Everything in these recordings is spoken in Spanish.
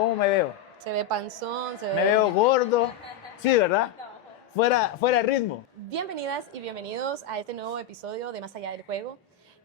¿Cómo me veo? Se ve panzón, se Me ve... veo gordo. Sí, ¿verdad? Fuera de ritmo. Bienvenidas y bienvenidos a este nuevo episodio de Más Allá del Juego.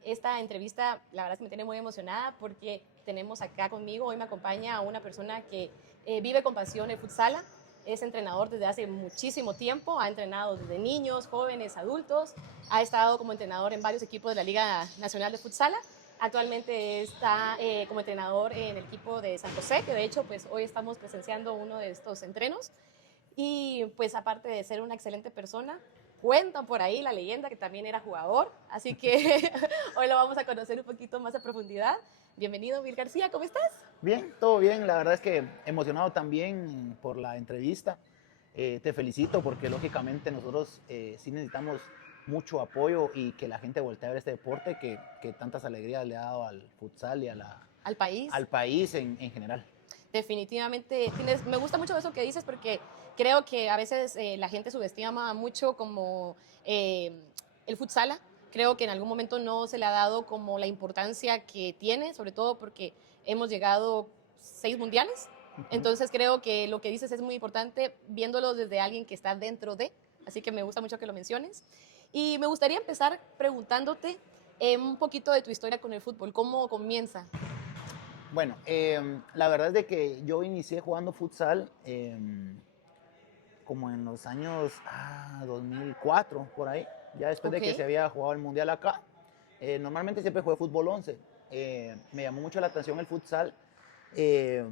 Esta entrevista, la verdad es que me tiene muy emocionada porque tenemos acá conmigo, hoy me acompaña una persona que vive con pasión el futsal. Es entrenador desde hace muchísimo tiempo, ha entrenado desde niños, jóvenes, adultos, ha estado como entrenador en varios equipos de la Liga Nacional de Futsal. Actualmente está como entrenador en el equipo de San José, que de hecho pues hoy estamos presenciando uno de estos entrenos. Y pues aparte de ser una excelente persona, cuentan por ahí la leyenda que también era jugador, así que hoy lo vamos a conocer un poquito más a profundidad. Bienvenido, Will García, ¿cómo estás? Bien, todo bien. La verdad es que emocionado también por la entrevista. Te felicito porque lógicamente nosotros sí necesitamos mucho apoyo y que la gente voltee a ver este deporte que tantas alegrías le ha dado al futsal y Al país. al país en general. Definitivamente, me gusta mucho eso que dices porque creo que a veces la gente subestima mucho como el futsal. Creo que en algún momento no se le ha dado como la importancia que tiene, sobre todo porque hemos llegado 6 mundiales. Entonces creo que lo que dices es muy importante viéndolo desde alguien que está dentro de, así que me gusta mucho que lo menciones. Y me gustaría empezar preguntándote un poquito de tu historia con el fútbol, ¿cómo comienza? Bueno, la verdad es de que yo inicié jugando futsal como en los años 2004, por ahí, ya después de que Ok. se había jugado el Mundial acá. Normalmente siempre jugué fútbol 11. Me llamó mucho la atención el futsal eh,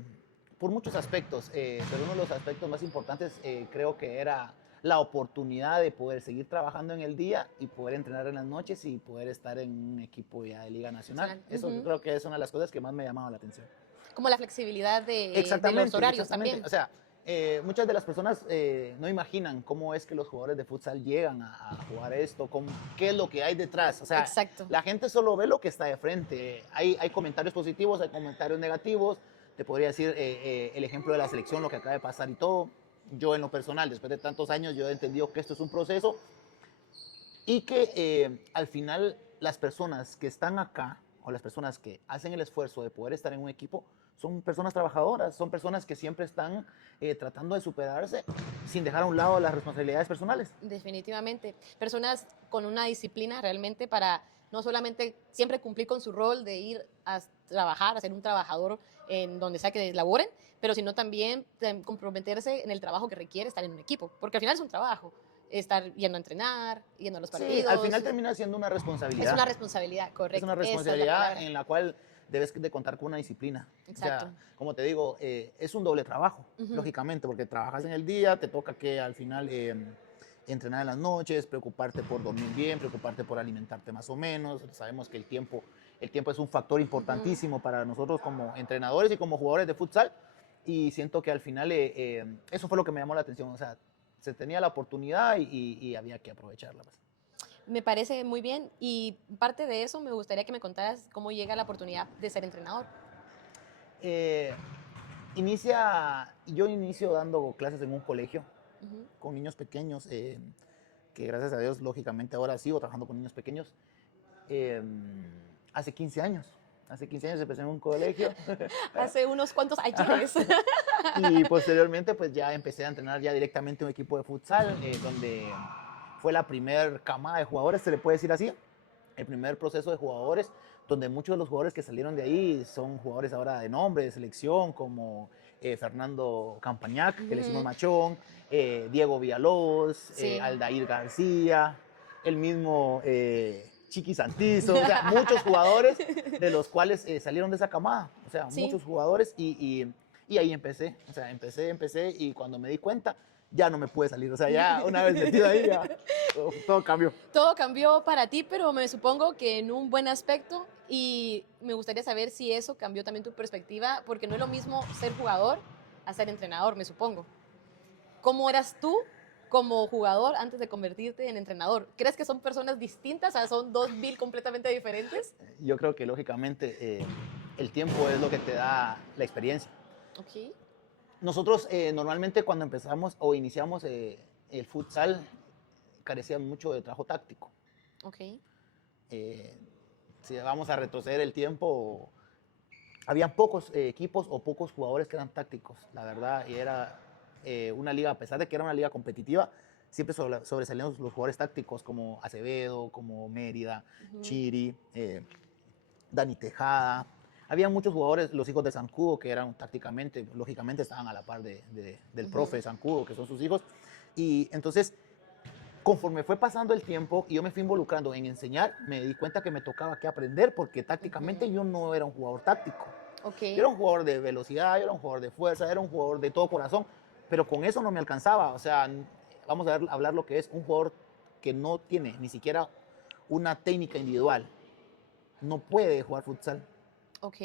por muchos aspectos, pero uno de los aspectos más importantes creo que era la oportunidad de poder seguir trabajando en el día y poder entrenar en las noches y poder estar en un equipo ya de Liga Nacional. Eso creo que es una de las cosas que más me llamaba la atención. Como la flexibilidad de los Exactamente, horarios exactamente. también. O sea, muchas de las personas no imaginan cómo es que los jugadores de futsal llegan a jugar esto, qué es lo que hay detrás. O sea, Exacto. la gente solo ve lo que está de frente. Hay comentarios positivos, hay comentarios negativos. Te podría decir el ejemplo de la selección, lo que acaba de pasar y todo. Yo en lo personal, después de tantos años, yo he entendido que esto es un proceso y que al final las personas que están acá o las personas que hacen el esfuerzo de poder estar en un equipo son personas trabajadoras, son personas que siempre están tratando de superarse sin dejar a un lado las responsabilidades personales. Definitivamente. Personas con una disciplina realmente para no solamente siempre cumplir con su rol de ir a trabajar, a ser un trabajador en donde sea que laboren, pero sino también comprometerse en el trabajo que requiere estar en un equipo, porque al final es un trabajo, estar yendo a entrenar, yendo a los Sí, al partidos. final termina siendo una Es responsabilidad. una responsabilidad, Es correcto. una Esa es la responsabilidad palabra. en la cual debes de contar con una disciplina. O Exacto. sea, como te digo, es un doble trabajo, lógicamente, porque trabajas en el día, te toca que al final entrenar en las noches, preocuparte por dormir bien, preocuparte por alimentarte más o menos. Sabemos que el tiempo es un factor importantísimo para nosotros como entrenadores y como jugadores de futsal. Y siento que al final eso fue lo que me llamó la atención. O sea, se tenía la oportunidad y había que aprovecharla. Pues. Me parece muy bien y parte de eso me gustaría que me contaras cómo llega la oportunidad de ser entrenador. Eh, yo inicio dando clases en un colegio con niños pequeños, que gracias a Dios, lógicamente, ahora sigo trabajando con niños pequeños. Eh, hace 15 años. Hace 15 años empecé en un colegio Hace unos cuantos ayeres. y posteriormente pues ya empecé a entrenar ya directamente un equipo de futsal, donde fue la primer camada de jugadores, se le puede decir así, el primer proceso de jugadores, donde muchos de los jugadores que salieron de ahí son jugadores ahora de nombre, de selección, como Fernando Campañac, que le decimos Machón, Diego Villalobos, Sí. Aldair García, el mismo Chiqui Santizo, o sea, muchos jugadores de los cuales salieron de esa camada, o sea, Sí. muchos jugadores y ahí empecé, o sea, empecé y cuando me di cuenta ya no me pude salir, o sea, ya una vez metido ahí ya todo cambió. Todo cambió para ti, pero me supongo que en un buen aspecto y me gustaría saber si eso cambió también tu perspectiva, porque no es lo mismo ser jugador a ser entrenador, me supongo. ¿Cómo eras tú como jugador antes de convertirte en entrenador? ¿Crees que son personas distintas? O sea, ¿son dos Bill completamente diferentes? Yo creo que lógicamente el tiempo es lo que te da la experiencia. Ok. Nosotros normalmente cuando empezamos o iniciamos el futsal carecíamos mucho de trabajo táctico. Ok. Eh, si vamos a retroceder el tiempo, habían pocos equipos o pocos jugadores que eran tácticos, la verdad, y era una liga, a pesar de que era una liga competitiva, siempre sobresalían los jugadores tácticos como Acevedo, como Mérida, Ujú. Chiri, Dani Tejada. Había muchos jugadores, los hijos de Zancudo, que eran tácticamente, lógicamente estaban a la par del profe Ujú. Zancudo, que son sus hijos. Y entonces, conforme fue pasando el tiempo y yo me fui involucrando en enseñar, me di cuenta que me tocaba que aprender, porque tácticamente Ujú. yo no era un jugador táctico. Ok. Yo era un jugador de velocidad, yo era un jugador de fuerza, era un jugador de todo corazón, pero con eso no me alcanzaba. O sea, vamos a hablar lo que es un jugador que no tiene ni siquiera una técnica individual, no puede jugar futsal. Ok.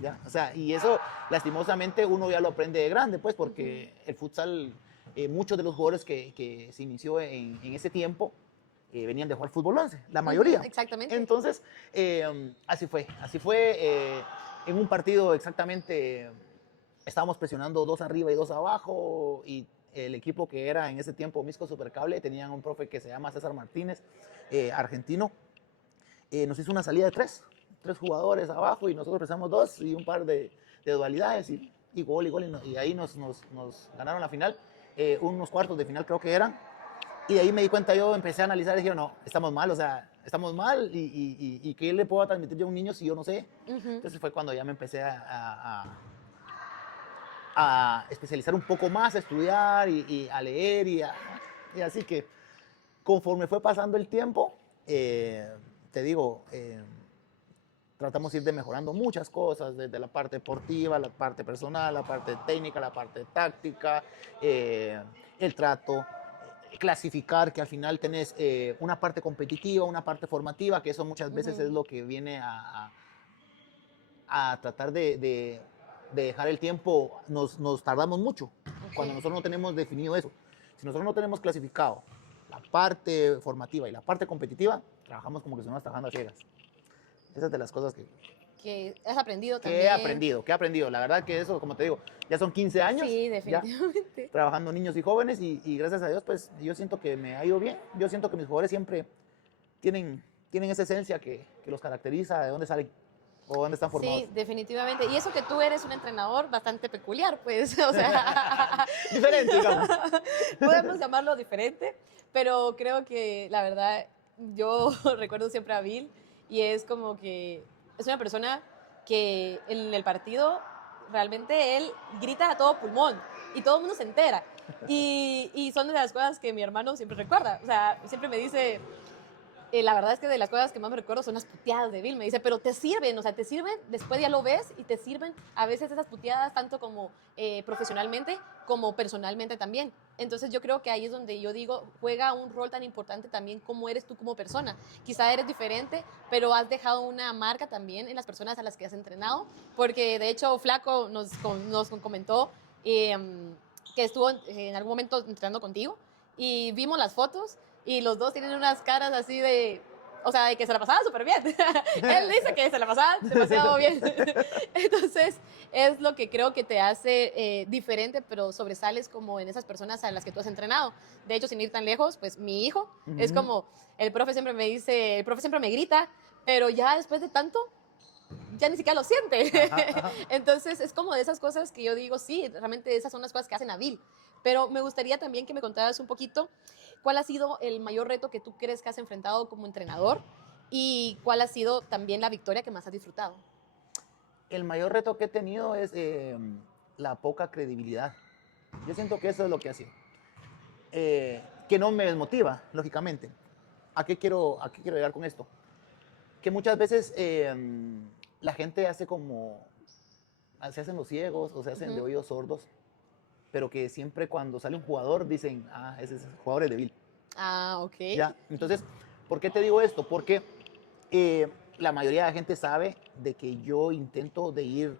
¿Ya? O sea, y eso lastimosamente uno ya lo aprende de grande, pues, Ujú. porque el futsal, muchos de los jugadores que se inició en ese tiempo venían de jugar fútbol 11, la Ujú. mayoría. Exactamente. Entonces, así fue. En un partido exactamente estábamos presionando dos arriba y dos abajo, y el equipo que era en ese tiempo Misco Supercable tenían un profe que se llama César Martínez, argentino. Nos hizo una salida de tres jugadores abajo, y nosotros empezamos dos y un par de dualidades, y gol y gol, y ahí nos ganaron la final, unos cuartos de final creo que eran. Y de ahí me di cuenta, yo empecé a analizar y dije, no, estamos mal, o sea, estamos mal, y ¿qué le puedo transmitir yo a un niño si yo no sé? Ujú. Entonces fue cuando ya me empecé a especializar un poco más, a estudiar y a leer, y así que conforme fue pasando el tiempo, te digo, tratamos de ir de mejorando muchas cosas, desde la parte deportiva, la parte personal, la parte técnica, la parte táctica, el trato, clasificar, que al final tenés una parte competitiva, una parte formativa, que eso muchas veces es Ujú. lo que viene a tratar de dejar el tiempo. Nos tardamos mucho Ok. cuando nosotros no tenemos definido eso. Si nosotros no tenemos clasificado la parte formativa y la parte competitiva, trabajamos como que si no trabajando a ciegas. Esas de las cosas Que has aprendido que he también. aprendido, que he aprendido. La verdad que eso, como te digo, ya son 15 años, Sí, ya definitivamente. trabajando niños y jóvenes, y gracias a Dios, pues yo siento que me ha ido bien. Yo siento que mis jugadores siempre tienen esa esencia que los caracteriza, de dónde salen o dónde están formados. Sí, definitivamente. Y eso que tú eres un entrenador bastante peculiar, pues, o sea, Diferente, digamos. podemos llamarlo diferente, pero creo que la verdad, yo recuerdo siempre a Bill y es como que es una persona que en el partido realmente él grita a todo pulmón y todo el mundo se entera. Y son de las cosas que mi hermano siempre recuerda. O sea, siempre me dice, la verdad es que de las cosas que más me recuerdo son las puteadas de Bill. Me dice, pero te sirven, o sea, te sirven, después ya lo ves y te sirven a veces esas puteadas tanto como profesionalmente como personalmente también. Entonces yo creo que ahí es donde yo digo, juega un rol tan importante también cómo eres tú como persona. Quizá eres diferente, pero has dejado una marca también en las personas a las que has entrenado, porque de hecho Flaco nos comentó que estuvo en algún momento entrenando contigo y vimos las fotos y los dos tienen unas caras así de, o sea, de que se la pasaban súper bien. Él dice que se la pasaba demasiado bien. Entonces, es lo que creo que te hace diferente, pero sobresales como en esas personas a las que tú has entrenado. De hecho, sin ir tan lejos, pues mi hijo es Ujú. como, el profe siempre me dice, el profe siempre me grita, pero ya después de tanto, ya ni siquiera lo siente. Ajá, ajá. Entonces es como de esas cosas que yo digo, sí, realmente esas son las cosas que hacen a Bill. Pero me gustaría también que me contaras un poquito cuál ha sido el mayor reto que tú crees que has enfrentado como entrenador y cuál ha sido también la victoria que más has disfrutado. El mayor reto que he tenido es la poca credibilidad. Yo siento que eso es lo que ha sido. Que no me desmotiva, lógicamente. ¿A qué quiero llegar con esto? Que muchas veces la gente hace como, se hacen los ciegos o se hacen de Ujú. oídos sordos, pero que siempre cuando sale un jugador dicen, ah, ese jugador es débil. Ah, ok. ¿Ya? Entonces, ¿por qué te digo esto? Porque eh, la mayoría de la gente sabe de que yo intento de ir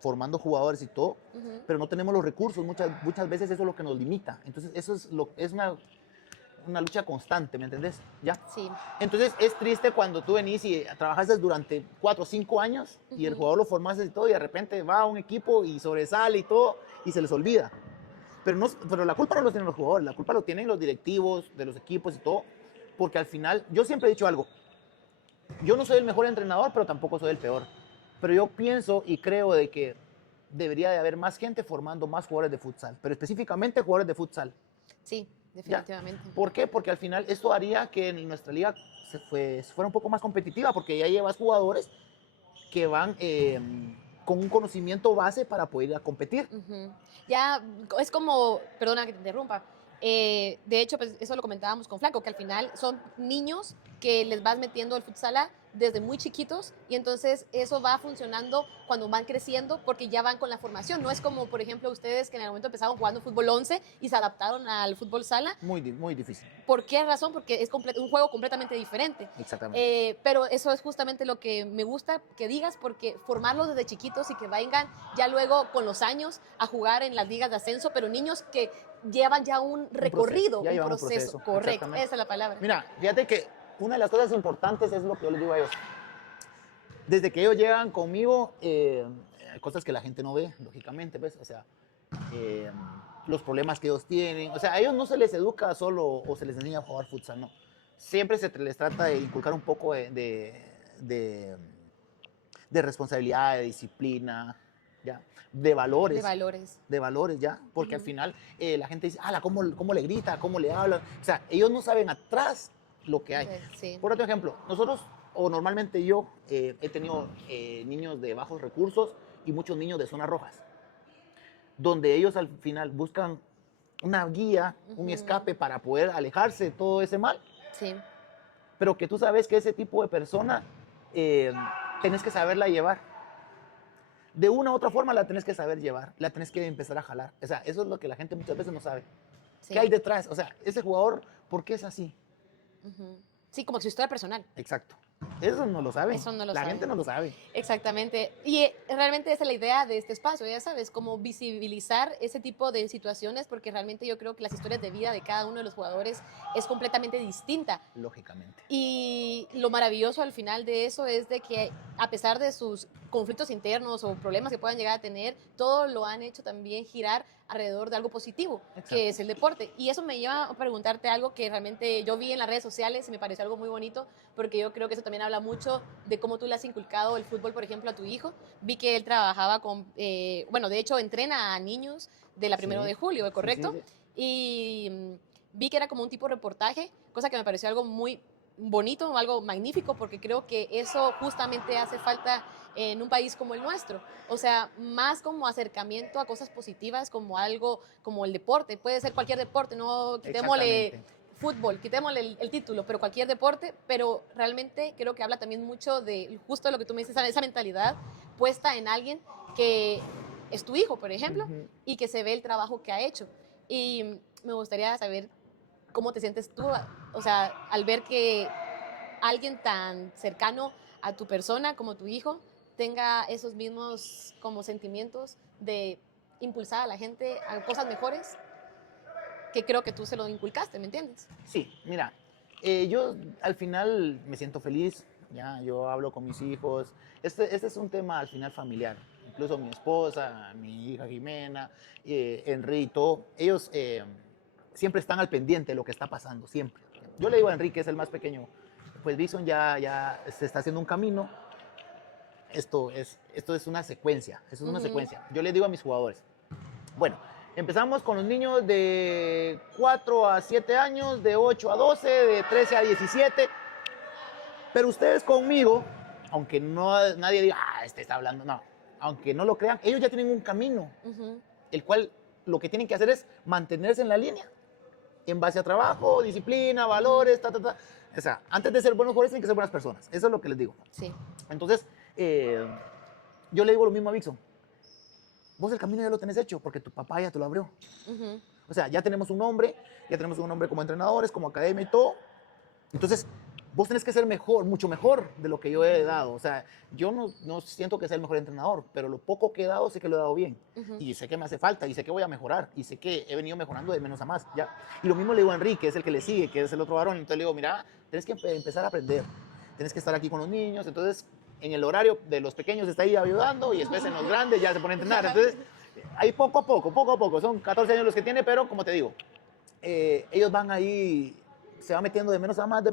formando jugadores y todo, Ujú. pero no tenemos los recursos. Muchas veces eso es lo que nos limita. Entonces, eso es una lucha constante, ¿me entendés? ¿Ya? Sí. Entonces es triste cuando tú venís y trabajaste durante 4 o 5 años y el Ujú. jugador lo formaste y todo, y de repente va a un equipo y sobresale y todo y se les olvida. Pero la culpa no lo tienen los jugadores, la culpa lo tienen los directivos de los equipos y todo, porque al final, yo siempre he dicho algo, yo no soy el mejor entrenador, pero tampoco soy el peor. Pero yo pienso y creo de que debería de haber más gente formando más jugadores de futsal, pero específicamente jugadores de futsal. Sí, ¿Ya? definitivamente. ¿Por qué? Porque al final esto haría que nuestra liga se fuera un poco más competitiva, porque ya llevas jugadores que van con un conocimiento base para poder ir a competir. Ujú. Ya es como, perdona que te interrumpa, de hecho, pues eso lo comentábamos con Flaco, que al final son niños que les vas metiendo el futsal desde muy chiquitos y entonces eso va funcionando cuando van creciendo porque ya van con la formación. No es como, por ejemplo, ustedes que en el momento empezaron jugando fútbol 11 y se adaptaron al fútbol sala. Muy difícil. ¿Por qué razón? Porque es un juego completamente diferente. Exactamente. Pero eso es justamente lo que me gusta que digas, porque formarlos desde chiquitos y que vengan ya luego con los años a jugar en las ligas de ascenso, pero niños que llevan ya un recorrido, ya un llevan proceso. un proceso. Correcto, esa es la palabra. Mira, fíjate que una de las cosas importantes es lo que yo les digo a ellos. Desde que ellos llegan conmigo, hay cosas que la gente no ve, lógicamente, ¿ves? O sea, eh, los problemas que ellos tienen. O sea, a ellos no se les educa solo o se les enseña a jugar futsal, no. Siempre se les trata de inculcar un poco de responsabilidad, de disciplina, ¿ya? De valores. De valores, ¿ya? Porque al final la gente dice, ¿cómo le grita? ¿Cómo le habla? O sea, ellos no saben atrás lo que hay. Sí. Por otro ejemplo, nosotros, o normalmente yo, he tenido niños de bajos recursos y muchos niños de zonas rojas, donde ellos al final buscan una guía, un escape para poder alejarse de todo ese mal. Sí. Pero que tú sabes que ese tipo de persona tenés que saberla llevar. De una u otra forma la tenés que saber llevar, la tenés que empezar a jalar. O sea, eso es lo que la gente muchas veces no sabe. Sí. ¿Qué hay detrás? O sea, ese jugador, ¿por qué es así? Sí, como su historia personal. Exacto. Eso no lo sabe. Eso no lo la sabe. gente no lo sabe. Exactamente. Y realmente esa es la idea de este espacio, ya sabes, como visibilizar ese tipo de situaciones, porque realmente yo creo que las historias de vida de cada uno de los jugadores es completamente distinta. Lógicamente. Y lo maravilloso al final de eso es de que a pesar de sus conflictos internos o problemas que puedan llegar a tener, todo lo han hecho también girar alrededor de algo positivo, que es el deporte. Y eso me lleva a preguntarte algo que realmente yo vi en las redes sociales y me pareció algo muy bonito, porque yo creo que eso también habla mucho de cómo tú le has inculcado el fútbol, por ejemplo, a tu hijo. Vi que él trabajaba con, bueno, de hecho entrena a niños de la 1 de julio, ¿correcto? Sí. Y vi que era como un tipo de reportaje, cosa que me pareció algo muy bonito, algo magnífico, porque creo que eso justamente hace falta en un país como el nuestro. O sea, más como acercamiento a cosas positivas, como algo como el deporte. Puede ser cualquier deporte, no quitémosle fútbol, quitémosle el título, pero cualquier deporte. Pero realmente creo que habla también mucho de justo lo que tú me dices, esa mentalidad puesta en alguien que es tu hijo, por ejemplo, y que se ve el trabajo que ha hecho. Y me gustaría saber cómo te sientes tú, o sea, al ver que alguien tan cercano a tu persona como tu hijo tenga esos mismos como sentimientos de impulsar a la gente a cosas mejores, que creo que tú se lo inculcaste, ¿me entiendes? Sí, mira, yo al final me siento feliz, ya, yo hablo con mis hijos. Este es un tema al final familiar. Incluso mi esposa, mi hija Jimena, Enrito, ellos siempre están al pendiente de lo que está pasando, siempre. Yo le digo a Enrique, es el más pequeño, pues Bison ya se está haciendo un camino. Esto es una secuencia, eso es una secuencia. Yo le digo a mis jugadores, bueno, empezamos con los niños de 4 a 7 años, de 8 a 12, de 13 a 17, pero ustedes conmigo, aunque nadie diga, este está hablando, no, aunque no lo crean, ellos ya tienen un camino, el cual lo que tienen que hacer es mantenerse en la línea, en base a trabajo, disciplina, valores, O sea, antes de ser buenos jugadores tienen que ser buenas personas, eso es lo que les digo. Sí. Entonces, yo le digo lo mismo a Bison. Vos el camino ya lo tenés hecho porque tu papá ya te lo abrió. O sea, ya tenemos un nombre como entrenadores, como academia y todo. Entonces, vos tenés que ser mejor, mucho mejor de lo que yo he dado. O sea, yo no siento que sea el mejor entrenador, pero lo poco que he dado sé que lo he dado bien. Y sé que me hace falta, y sé que voy a mejorar, y sé que he venido mejorando de menos a más, ¿ya? Y lo mismo le digo a Enrique, es el que le sigue, que es el otro varón. Entonces le digo, mira, tenés que empezar a aprender. Tienes que estar aquí con los niños. Entonces, en el horario de los pequeños está ahí ayudando, y después en los grandes ya se pone a entrenar. Entonces, ahí poco a poco. Son 14 años los que tiene, pero como te digo, ellos van ahí, se va metiendo de menos a más,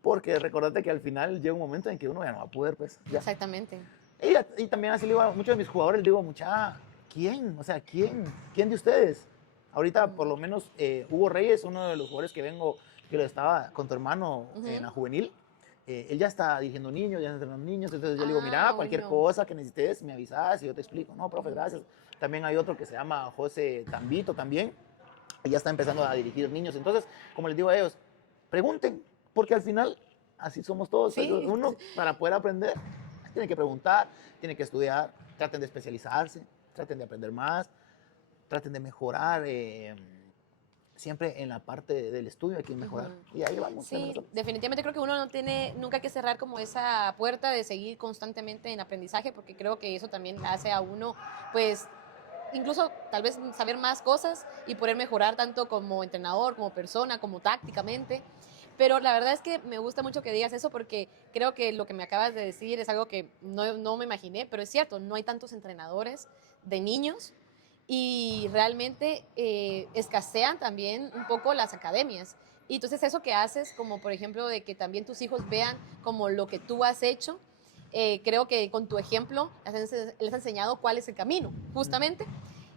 porque recordate que al final llega un momento en que uno ya no va a poder, pues. Ya. Exactamente. Y también así le digo a muchos de mis jugadores, digo, mucha, ¿quién? O sea, ¿quién de ustedes? Ahorita, por lo menos, Hugo Reyes, uno de los jugadores que lo estaba con tu hermano en la juvenil, él ya está dirigiendo niños, ya está entrenando niños, entonces yo le digo, mira, cualquier Bueno. cosa que necesites, me avisas y yo te explico. No, profe, gracias. También hay otro que se llama José Tambito también, y ya está empezando a dirigir niños. Entonces, como les digo a ellos, pregunten, porque al final así somos todos. Sí. Uno, para poder aprender, tiene que preguntar, tiene que estudiar, traten de especializarse, traten de aprender más, traten de mejorar. Siempre en la parte del estudio hay que mejorar. Y ahí vamos. Sí, definitivamente creo que uno no tiene nunca que cerrar como esa puerta de seguir constantemente en aprendizaje, porque creo que eso también hace a uno, pues, incluso tal vez saber más cosas y poder mejorar tanto como entrenador, como persona, como tácticamente. Pero la verdad es que me gusta mucho que digas eso porque creo que lo que me acabas de decir es algo que no me imaginé, pero es cierto, no hay tantos entrenadores de niños y realmente escasean también un poco las academias. Y entonces eso que haces, como por ejemplo de que también tus hijos vean como lo que tú has hecho, creo que con tu ejemplo les has enseñado cuál es el camino, justamente.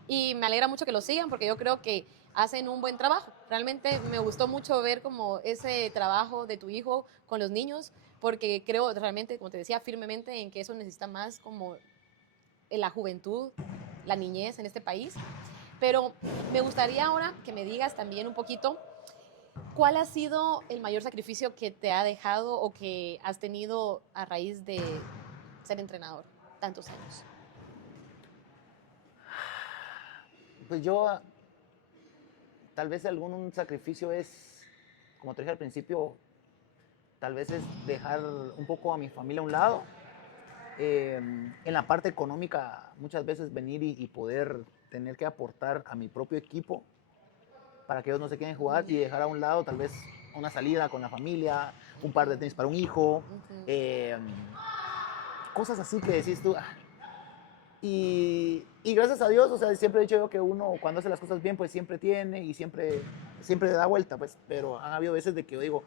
Y me alegra mucho que lo sigan porque yo creo que hacen un buen trabajo. Realmente me gustó mucho ver como ese trabajo de tu hijo con los niños, porque creo realmente, como te decía, firmemente en que eso necesita más como en la juventud, la niñez en este país. Pero me gustaría ahora que me digas también un poquito cuál ha sido el mayor sacrificio que te ha dejado o que has tenido a raíz de ser entrenador tantos años. Pues yo, tal vez algún sacrificio es, como te dije al principio, tal vez es dejar un poco a mi familia a un lado. En la parte económica, muchas veces venir y poder tener que aportar a mi propio equipo para que ellos no se queden jugar y dejar a un lado tal vez una salida con la familia, un par de tenis para un hijo, cosas así que decís tú. Y gracias a Dios, o sea, siempre he dicho yo que uno cuando hace las cosas bien, pues siempre tiene y siempre da vuelta, pues, pero han habido veces de que yo digo,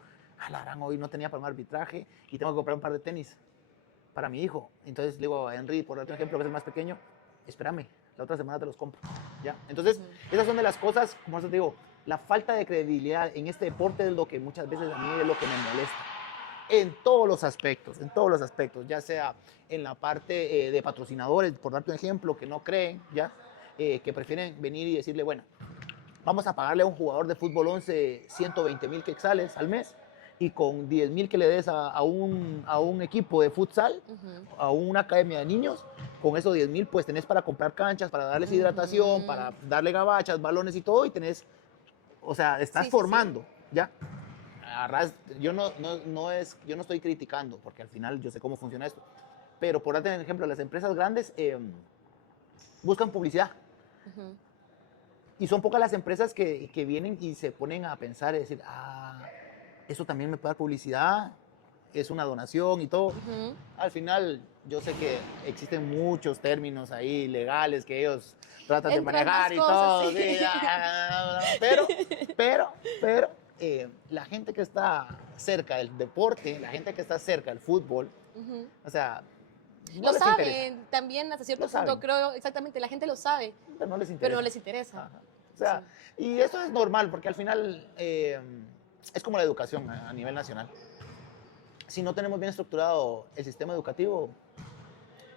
la gran, hoy no tenía para un arbitraje y tengo que comprar un par de tenis para mi hijo. Entonces le digo a Henry, por otro ejemplo, que es el más pequeño, espérame, la otra semana te los compro. ¿Ya? Entonces, esas son de las cosas, como te digo, la falta de credibilidad en este deporte es lo que muchas veces a mí es lo que me molesta. En todos los aspectos, ya sea en la parte de patrocinadores, por darte un ejemplo, que no creen, ¿ya? Que prefieren venir y decirle, bueno, vamos a pagarle a un jugador de fútbol 11 120,000 quetzales al mes y con 10,000 que le des a un equipo de futsal, a una academia de niños, con esos 10,000 pues tenés para comprar canchas, para darles hidratación, para darle gabachas, balones y todo, y tenés, o sea, estás formando, ¿ya? Yo yo no estoy criticando, porque al final yo sé cómo funciona esto, pero por darte un ejemplo, las empresas grandes buscan publicidad. Y son pocas las empresas que vienen y se ponen a pensar y decir, eso también me puede dar publicidad, es una donación y todo. Al final, yo sé que existen muchos términos ahí legales que ellos tratan de manejar y todo. Sí. Sí, pero la gente que está cerca del deporte, la gente que está cerca del fútbol, o sea, no lo les saben, interesa. también hasta cierto Lo punto saben. creo, exactamente, la gente lo sabe, Pero no les interesa. pero no les interesa. Ajá. O sea, y eso es normal, porque al final es como la educación a nivel nacional. Si no tenemos bien estructurado el sistema educativo,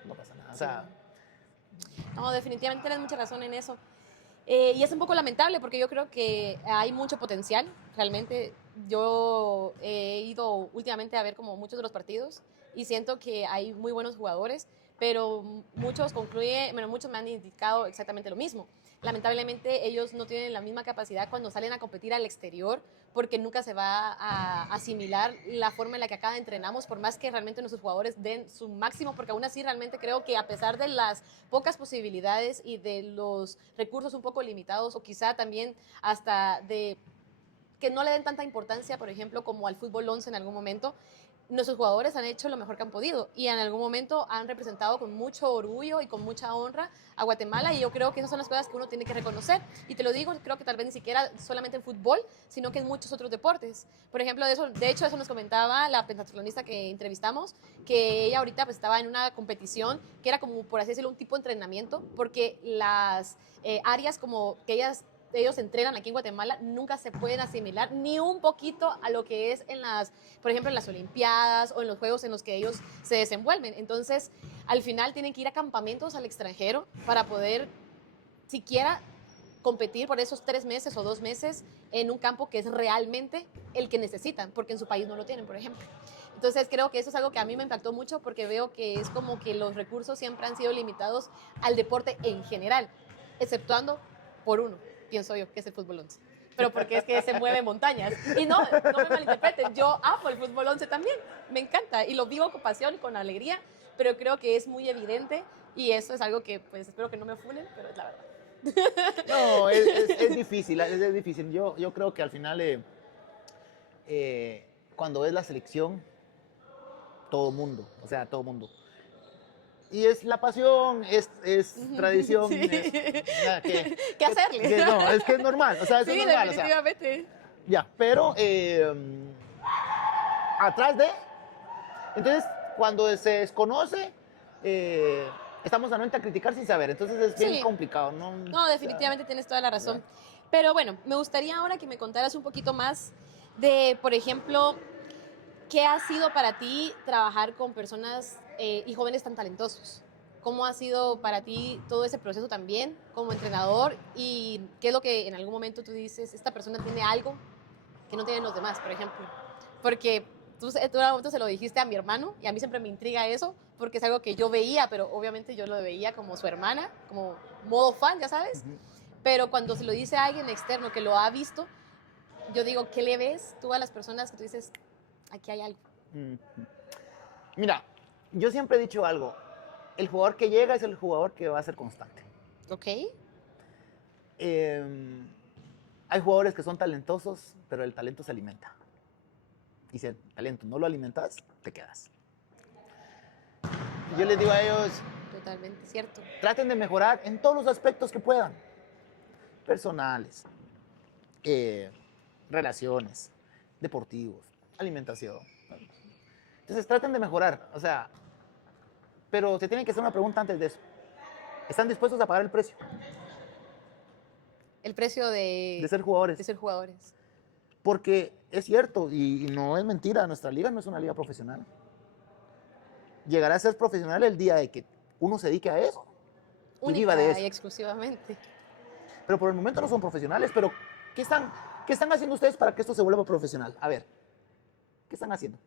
no pasa nada. O sea, No, definitivamente tienes mucha razón en eso. Y es un poco lamentable porque yo creo que hay mucho potencial. Realmente yo he ido últimamente a ver como muchos de los partidos y siento que hay muy buenos jugadores, pero muchos me han indicado exactamente lo mismo. Lamentablemente ellos no tienen la misma capacidad cuando salen a competir al exterior porque nunca se va a asimilar la forma en la que acá entrenamos, por más que realmente nuestros jugadores den su máximo, porque aún así realmente creo que a pesar de las pocas posibilidades y de los recursos un poco limitados, o quizá también hasta de que no le den tanta importancia, por ejemplo, como al fútbol 11 en algún momento, nuestros jugadores han hecho lo mejor que han podido y en algún momento han representado con mucho orgullo y con mucha honra a Guatemala, y yo creo que esas son las cosas que uno tiene que reconocer. Y te lo digo, creo que tal vez ni siquiera solamente en fútbol, sino que en muchos otros deportes. Por ejemplo, de hecho eso nos comentaba la pentatlonista que entrevistamos, que ella ahorita pues estaba en una competición que era como, por así decirlo, un tipo de entrenamiento, porque las áreas como que ellos entrenan aquí en Guatemala nunca se pueden asimilar ni un poquito a lo que es por ejemplo, en las Olimpiadas o en los juegos en los que ellos se desenvuelven. Entonces, al final tienen que ir a campamentos al extranjero para poder siquiera competir por esos 3 meses o 2 meses en un campo que es realmente el que necesitan, porque en su país no lo tienen, por ejemplo. Entonces creo que eso es algo que a mí me impactó mucho, porque veo que es como que los recursos siempre han sido limitados al deporte en general, exceptuando por uno, pienso yo, que es el fútbol 11. Pero porque es que se mueve montañas. Y no me malinterpreten, yo amo el fútbol 11 también, me encanta y lo vivo con pasión y con alegría, pero creo que es muy evidente y eso es algo que pues espero que no me funen, pero es la verdad. No, es difícil, es difícil. Yo creo que al final, cuando es la selección, todo mundo, o sea, todo mundo. Y es la pasión, es tradición. Sí. Nada, ¿Qué hacerle? no, es que es normal, o sea, eso Sí, es normal. definitivamente. O sea, ya, pero atrás de, entonces, cuando se desconoce, estamos anuentes a criticar sin saber, entonces es bien Sí. complicado, ¿no? No, definitivamente tienes toda la razón. Pero bueno, me gustaría ahora que me contaras un poquito más de, por ejemplo, ¿qué ha sido para ti trabajar con personas y jóvenes tan talentosos? ¿Cómo ha sido para ti todo ese proceso también como entrenador? ¿Y qué es lo que en algún momento tú dices, esta persona tiene algo que no tienen los demás, por ejemplo? Porque tú en un momento se lo dijiste a mi hermano y a mí siempre me intriga eso porque es algo que yo veía, pero obviamente yo lo veía como su hermana, como modo fan, ya sabes. Ujú. Pero cuando se lo dice a alguien externo que lo ha visto, yo digo, ¿qué le ves tú a las personas que tú dices, aquí hay algo? Ujú. Mira, yo siempre he dicho algo, el jugador que llega es el jugador que va a ser constante. ¿Ok? Hay jugadores que son talentosos, pero el talento se alimenta. Y si el talento no lo alimentas, te quedas. Y yo les digo a ellos, Totalmente cierto. traten de mejorar en todos los aspectos que puedan. Personales, relaciones, deportivos, alimentación. Entonces traten de mejorar, o sea, pero se tiene que hacer una pregunta antes de eso. ¿Están dispuestos a pagar el precio El precio de de ser jugadores? ser jugadores. Porque es cierto, y no es mentira, nuestra liga no es una liga profesional. Llegará a ser profesional el día de que uno se dedique a eso y Única viva de eso. y exclusivamente. Pero por el momento no son profesionales. Pero, ¿qué están haciendo ustedes para que esto se vuelva profesional? A ver, ¿qué están haciendo?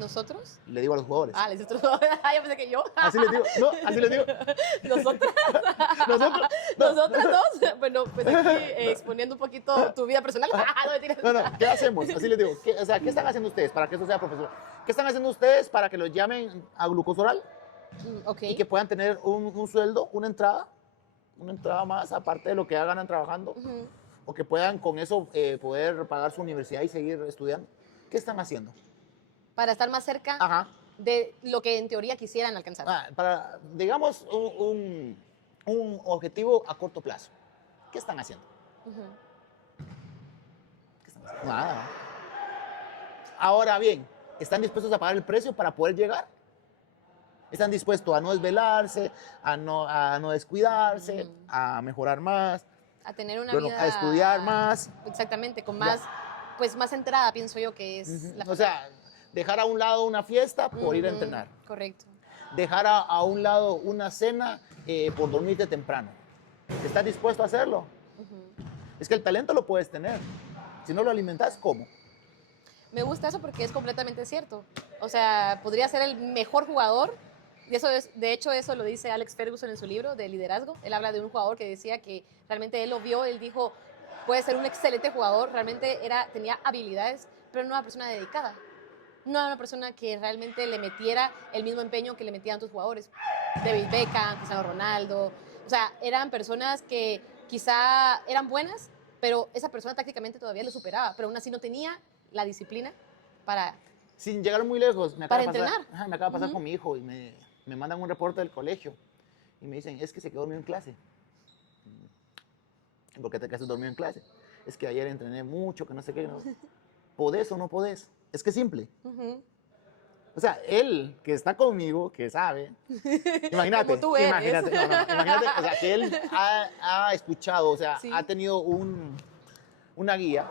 ¿Nosotros? Le digo a los jugadores. Ah, nosotros. Yo pensé que yo. Así les digo, no, así les digo. ¿Nosotras? Nosotros, ¿Nosotras dos? Bueno, pues aquí exponiendo un poquito tu vida personal. No, mentiras. no, ¿qué hacemos? Así les digo. O sea, ¿qué están haciendo ustedes para que esto sea profesional? ¿Qué están haciendo ustedes para que los llamen a glucosoral Ok. y que puedan tener un sueldo, una entrada más, aparte de lo que hagan trabajando? Ujú. O que puedan con eso poder pagar su universidad y seguir estudiando. ¿Qué están haciendo? Para estar más cerca Ajá. de lo que en teoría quisieran alcanzar. Para, digamos, un objetivo a corto plazo. ¿Qué están haciendo? Ujú. ¿Qué están haciendo? Nada. Ahora bien, ¿están dispuestos a pagar el precio para poder llegar? ¿Están dispuestos a no desvelarse, a no descuidarse, Ujú. a mejorar más, A tener una bueno, vida. a estudiar más? Exactamente, con Ya. más, pues más entrada, pienso yo que es Ujú. la O sea, dejar a un lado una fiesta por ir a Ujú. entrenar. Correcto. Dejar a un lado una cena por dormirte temprano. ¿Estás dispuesto a hacerlo? Ujú. Es que el talento lo puedes tener. Si no lo alimentas, ¿cómo? Me gusta eso porque es completamente cierto. O sea, podría ser el mejor jugador. Y eso es, de hecho, eso lo dice Alex Ferguson en su libro de liderazgo. Él habla de un jugador que decía que realmente él lo vio, él dijo, puede ser un excelente jugador, realmente tenía habilidades, pero no era una persona dedicada. No era una persona que realmente le metiera el mismo empeño que le metían otros jugadores. David Beckham, Cristiano Ronaldo. O sea, eran personas que quizá eran buenas, pero esa persona tácticamente todavía lo superaba, pero aún así no tenía la disciplina para sin llegar muy lejos, me acaba ¿Para de pasar, entrenar? ajá, me acaba de pasar Ujú. con mi hijo y me mandan un reporte del colegio y me dicen, es que se quedó dormido en clase. ¿Por qué te quedaste dormido en clase? Es que ayer entrené mucho, que no sé qué. No. ¿Podés o no podés? Es que es simple. Ujú. O sea, él que está conmigo, que sabe, imagínate, Como tú eres. imagínate, imagínate, o sea, que él ha escuchado, o sea, ha Sí. tenido una guía,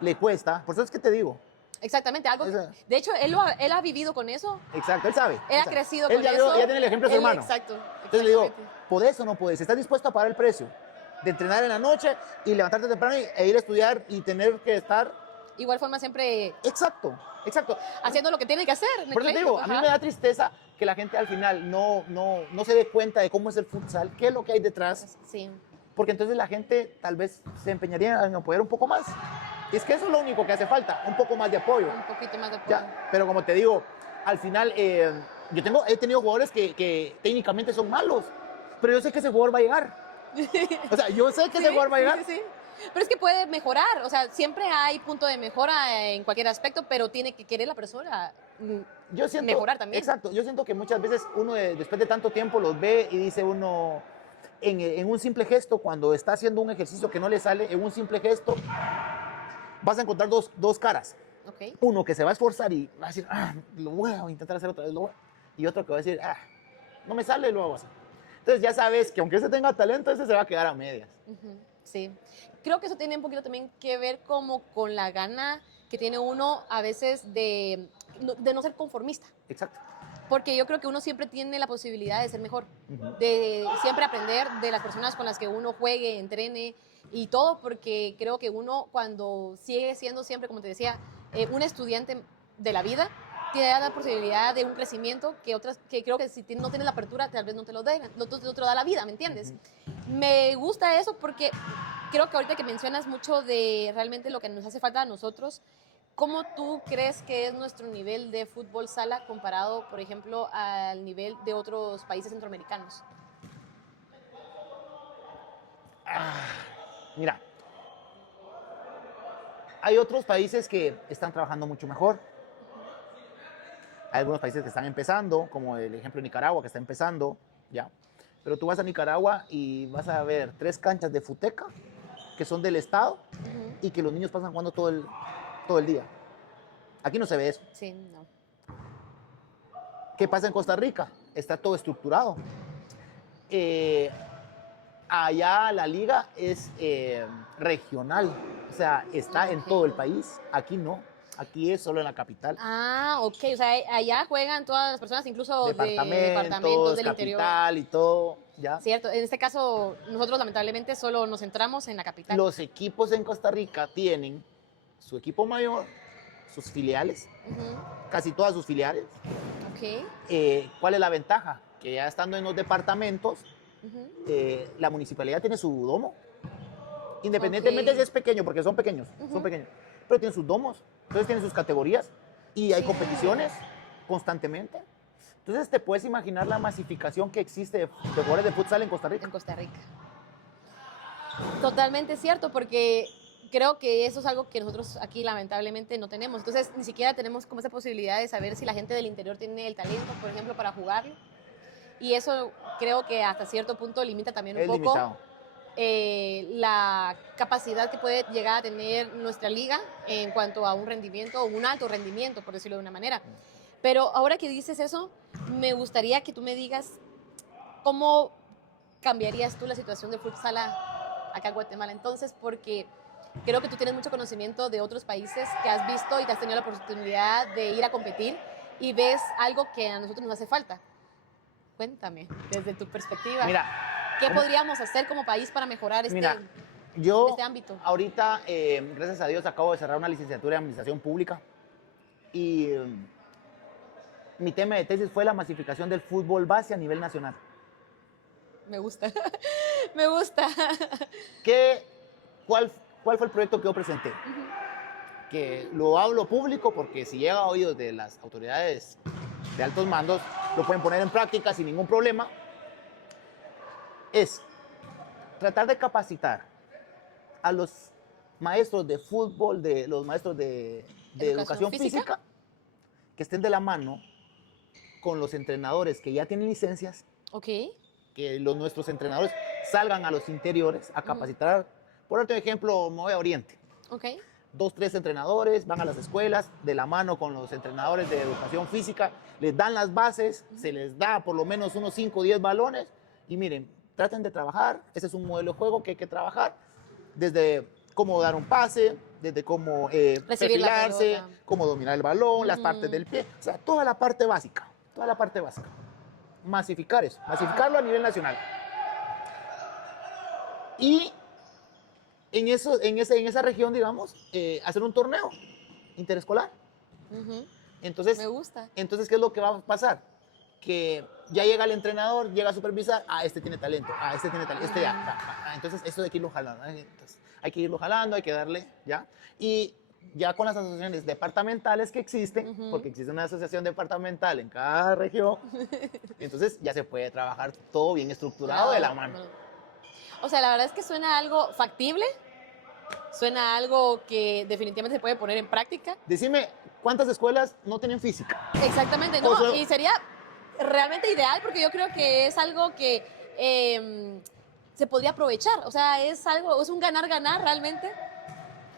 le cuesta, por eso es que te digo, Exactamente, algo que, esa- de hecho, él ha vivido con eso, exacto, él sabe. él ha sabe. crecido Él con ya, eso. ya tiene el ejemplo de su Él, hermano. exacto, Entonces le digo, exactamente. ¿podés o no podés? ¿Estás dispuesto a pagar el precio de entrenar en la noche y levantarte temprano e ir a estudiar y tener que estar? Igual forma siempre Exacto, exacto. haciendo lo que tiene que hacer. Por eso te digo, a mí me da tristeza que la gente al final no se dé cuenta de cómo es el futsal, qué es lo que hay detrás, Sí, porque entonces la gente tal vez se empeñaría en apoyar un poco más. Y es que eso es lo único que hace falta, un poco más de apoyo. un poquito más de apoyo. Ya, pero como te digo, al final he tenido jugadores que técnicamente son malos, pero yo sé que ese jugador va a llegar. O sea, yo sé que ese jugador va a llegar. Sí. Pero es que puede mejorar, o sea, siempre hay punto de mejora en cualquier aspecto, pero tiene que querer la persona Yo siento, mejorar también. Exacto, yo siento que muchas veces uno después de tanto tiempo los ve y dice uno, en un simple gesto, cuando está haciendo un ejercicio que no le sale, en un simple gesto, vas a encontrar dos caras. Ok. Uno que se va a esforzar y va a decir, lo voy a intentar hacer otra vez, y otro que va a decir, no me sale, lo hago así. Entonces ya sabes que aunque ese tenga talento, ese se va a quedar a medias. Ujú, sí. Creo que eso tiene un poquito también que ver como con la gana que tiene uno a veces de no ser conformista. Exacto. Porque yo creo que uno siempre tiene la posibilidad de ser mejor, Ujú. de siempre aprender de las personas con las que uno juegue, entrene y todo, porque creo que uno cuando sigue siendo siempre, como te decía, un estudiante de la vida, tiene la posibilidad de un crecimiento que otras, que creo que si no tienes la apertura, tal vez no te lo den, no te lo da la vida, ¿me entiendes? Me gusta eso porque creo que ahorita que mencionas mucho de realmente lo que nos hace falta a nosotros, ¿cómo tú crees que es nuestro nivel de fútbol sala comparado, por ejemplo, al nivel de otros países centroamericanos? Mira, hay otros países que están trabajando mucho mejor. Hay algunos países que están empezando, como el ejemplo de Nicaragua, que está empezando, ya. Pero tú vas a Nicaragua y vas a ver 3 canchas de futeca que son del Estado Ujú. y que los niños pasan jugando todo el día. Aquí no se ve eso. Sí, no. ¿Qué pasa en Costa Rica? Está todo estructurado. Eh, Allá la liga es regional, o sea, está en Ok. todo el país. Aquí no, aquí es solo en la capital. Ah, ok, o sea, allá juegan todas las personas, incluso de Departamentos, departamentos del interior. capital y todo, ¿ya? Cierto, en este caso nosotros lamentablemente solo nos centramos en la capital. Los equipos en Costa Rica tienen su equipo mayor, sus filiales, Ujú, casi todas sus filiales. ok. ¿Cuál es la ventaja? Que ya estando en los departamentos, Ujú, la municipalidad tiene su domo, independientemente ok. si es pequeño, porque son pequeños, Ujú. pero tienen sus domos, entonces tienen sus categorías y hay Sí. competiciones constantemente. Entonces te puedes imaginar la masificación que existe de jugadores de futsal en Costa Rica. En Costa Rica. Totalmente cierto, porque creo que eso es algo que nosotros aquí lamentablemente no tenemos. Entonces, ni siquiera tenemos como esa posibilidad de saber si la gente del interior tiene el talento, por ejemplo, para jugarlo. Y eso creo que hasta cierto punto limita también un Es poco limitado. la capacidad que puede llegar a tener nuestra liga en cuanto a un rendimiento o un alto rendimiento, por decirlo de una manera. Pero ahora que dices eso, me gustaría que tú me digas cómo cambiarías tú la situación del futsal acá en Guatemala entonces, porque creo que tú tienes mucho conocimiento de otros países que has visto y que has tenido la oportunidad de ir a competir y ves algo que a nosotros nos hace falta. Cuéntame, desde tu perspectiva, Mira, ¿qué ¿cómo? podríamos hacer como país para mejorar Mira, yo este ámbito? ahorita, gracias a Dios, acabo de cerrar una licenciatura en Administración Pública y mi tema de tesis fue la masificación del fútbol base a nivel nacional. Me gusta, me gusta. ¿Qué, cuál fue el proyecto que yo presenté? Que lo hablo público porque si llega a oídos de las autoridades de altos mandos, lo pueden poner en práctica sin ningún problema. Es tratar de capacitar a los maestros de fútbol, de los maestros de educación física que estén de la mano con los entrenadores que ya tienen licencias, Ok. que nuestros entrenadores salgan a los interiores a capacitar. Por otro ejemplo, me voy a Oriente. Ok. 2, 3 entrenadores van a las escuelas de la mano con los entrenadores de educación física, les dan las bases, se les da por lo menos unos 5 o 10 balones y miren, traten de trabajar, ese es un modelo de juego que hay que trabajar, desde cómo dar un pase, desde cómo Recibir la perfilarse, pelota. cómo dominar el balón, las partes del pie, o sea, toda la parte básica, toda la parte básica. Masificar eso, masificarlo a nivel nacional. Y en esa región, digamos, hacer un torneo interescolar. Ujú. Entonces, Me gusta. entonces, ¿qué es lo que va a pasar? Que ya llega el entrenador, llega a supervisar, este tiene talento, este tiene talento, este ya. Entonces, eso hay que irlo jalando. Entonces, hay que irlo jalando, hay que darle, ¿ya? Y ya con las asociaciones departamentales que existen, porque existe una asociación departamental en cada región, entonces ya se puede trabajar todo bien estructurado de la mano. O sea, la verdad es que suena algo factible, suena algo que definitivamente se puede poner en práctica. Decime, ¿cuántas escuelas no tienen física? Exactamente, ¿no? O sea, Y sería realmente ideal porque yo creo que es algo que se podría aprovechar. O sea, es algo, es un ganar-ganar realmente.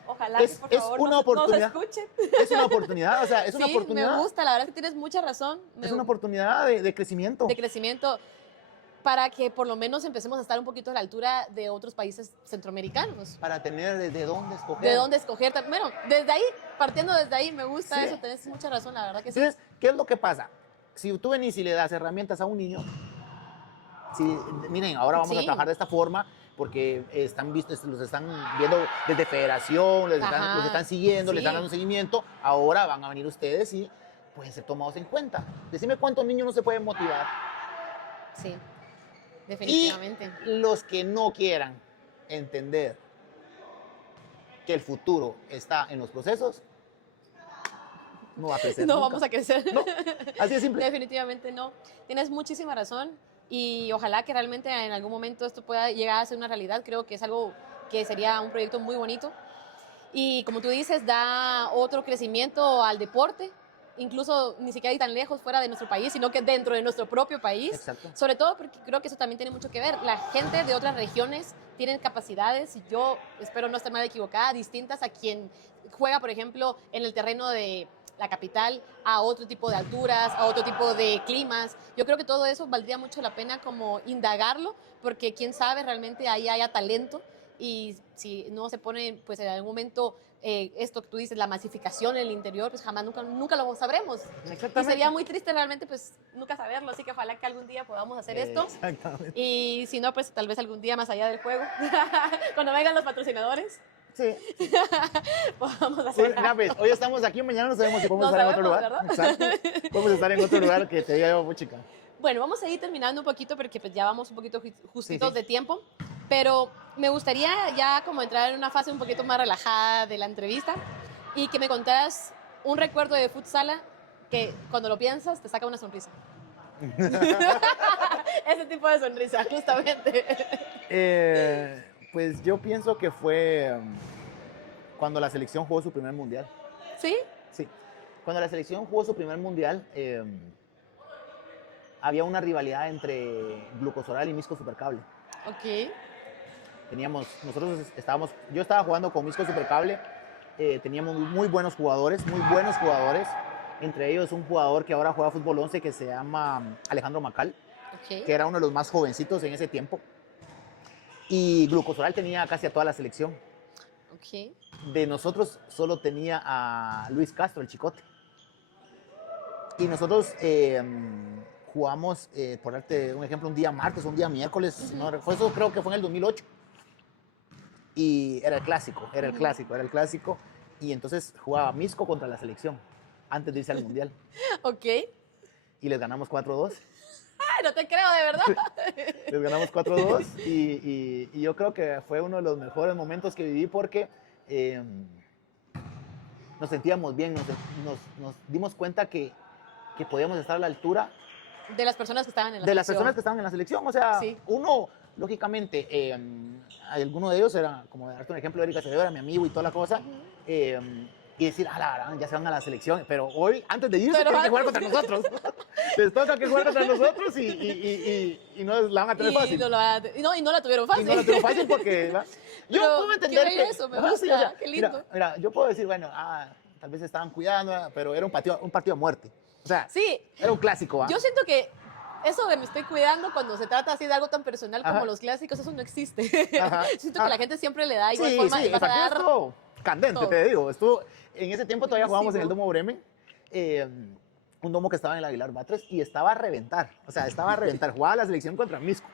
Ojalá Es- que por es favor una nos oportunidad. escuchen. Es una oportunidad, o sea, es una Sí, oportunidad. me gusta, la verdad es que tienes mucha razón. Es una oportunidad de crecimiento. De crecimiento para que por lo menos empecemos a estar un poquito a la altura de otros países centroamericanos. Para tener de dónde escoger. De dónde escoger. Bueno, desde ahí, partiendo desde ahí, me gusta Sí. eso, tenés mucha razón, la verdad que sí. Entonces, ¿qué es lo que pasa? Si tú venís y le das herramientas a un niño, si, miren, ahora vamos a Sí. trabajar de esta forma porque los están viendo desde federación, Ajá. los están siguiendo, les Sí. están dando un seguimiento, ahora van a venir ustedes y pueden ser tomados en cuenta. Decime cuántos niños no se pueden motivar. Sí, definitivamente. Y los que no quieran entender que el futuro está en los procesos, no va a crecer No nunca. vamos a crecer. No, así de simple. Definitivamente no. Tienes muchísima razón y ojalá que realmente en algún momento esto pueda llegar a ser una realidad. Creo que es algo que sería un proyecto muy bonito. Y como tú dices, da otro crecimiento al deporte, incluso ni siquiera hay tan lejos fuera de nuestro país, sino que dentro de nuestro propio país. Exacto. Sobre todo porque creo que eso también tiene mucho que ver. La gente de otras regiones tienen capacidades, y yo espero no estar mal equivocada, distintas a quien juega, por ejemplo, en el terreno de la capital, a otro tipo de alturas, a otro tipo de climas. Yo creo que todo eso valdría mucho la pena como indagarlo, porque quién sabe, realmente ahí haya talento y si no se pone, pues en algún momento, esto que tú dices, la masificación en el interior, pues jamás, nunca lo sabremos. Exactamente. Y sería muy triste realmente, pues nunca saberlo, así que ojalá que algún día podamos hacer esto. Exactamente. Y si no, pues tal vez algún día más allá del juego, cuando vengan los patrocinadores, Sí. podamos hacer Mira, pues, hoy estamos aquí, mañana no sabemos si podemos No estar en otro sabemos, lugar. ¿verdad? Exacto. Podemos estar en otro lugar que te diga yo, pues, chica. Bueno, vamos a ir terminando un poquito porque pues ya vamos un poquito justitos Sí. de tiempo, pero me gustaría ya como entrar en una fase un poquito más relajada de la entrevista y que me contaras un recuerdo de futsala que cuando lo piensas te saca una sonrisa. Ese tipo de sonrisa, justamente. Pues yo pienso que fue cuando la selección jugó su primer mundial. ¿Sí? Sí. Cuando la selección jugó su primer mundial, había una rivalidad entre Glucosoral y Misco Supercable. Ok. Yo estaba jugando con Misco Supercable, teníamos muy buenos jugadores, entre ellos un jugador que ahora juega fútbol 11 que se llama Alejandro Macal, Ok. que era uno de los más jovencitos en ese tiempo, y Glucosoral tenía casi a toda la selección. Ok. De nosotros solo tenía a Luis Castro, el Chicote. Y nosotros jugamos, por darte un ejemplo, un día martes, un día miércoles, eso creo que fue en el 2008. Y era el clásico. Y entonces jugaba Misco contra la selección, antes de irse al Mundial. Ok. Y les ganamos 4-2. Ay, no te creo, de verdad. Les ganamos 4-2 y yo creo que fue uno de los mejores momentos que viví porque nos sentíamos bien, nos dimos cuenta que podíamos estar a la altura De las personas que estaban en la de las selección. personas que estaban en la selección. O sea, Sí. uno, lógicamente, alguno de ellos era, como darte un ejemplo, Erika Acevedo era mi amigo y toda la cosa. y decir, ah, la verdad, ya se van a la selección, pero hoy, antes de irse, Pero tienen que jugar antes- contra nosotros. Les toca que jugar contra nosotros y no la van a tener Y fácil. no, y no la tuvieron Y fácil. no la tengo fácil porque ¿va? Yo Pero puedo qué entender bello que eso, me ajá, sí, gusta, qué lindo. Mira, yo puedo decir, bueno, tal vez estaban cuidando, pero era un partido a muerte. O sea, Sí, era un clásico, ¿va? yo siento que eso de me estoy cuidando cuando se trata así de algo tan personal como Ajá. los clásicos, eso no existe. Ajá. Siento que la gente siempre le da igual Sí, forma sí, y el vas a partido dar estuvo candente, todo. te digo. En ese tiempo todavía jugábamos en el Buenísimo. Domo Bremen, un domo que estaba en el Aguilar Batres y estaba a reventar. O sea, estaba a reventar. Jugaba la selección contra Misco.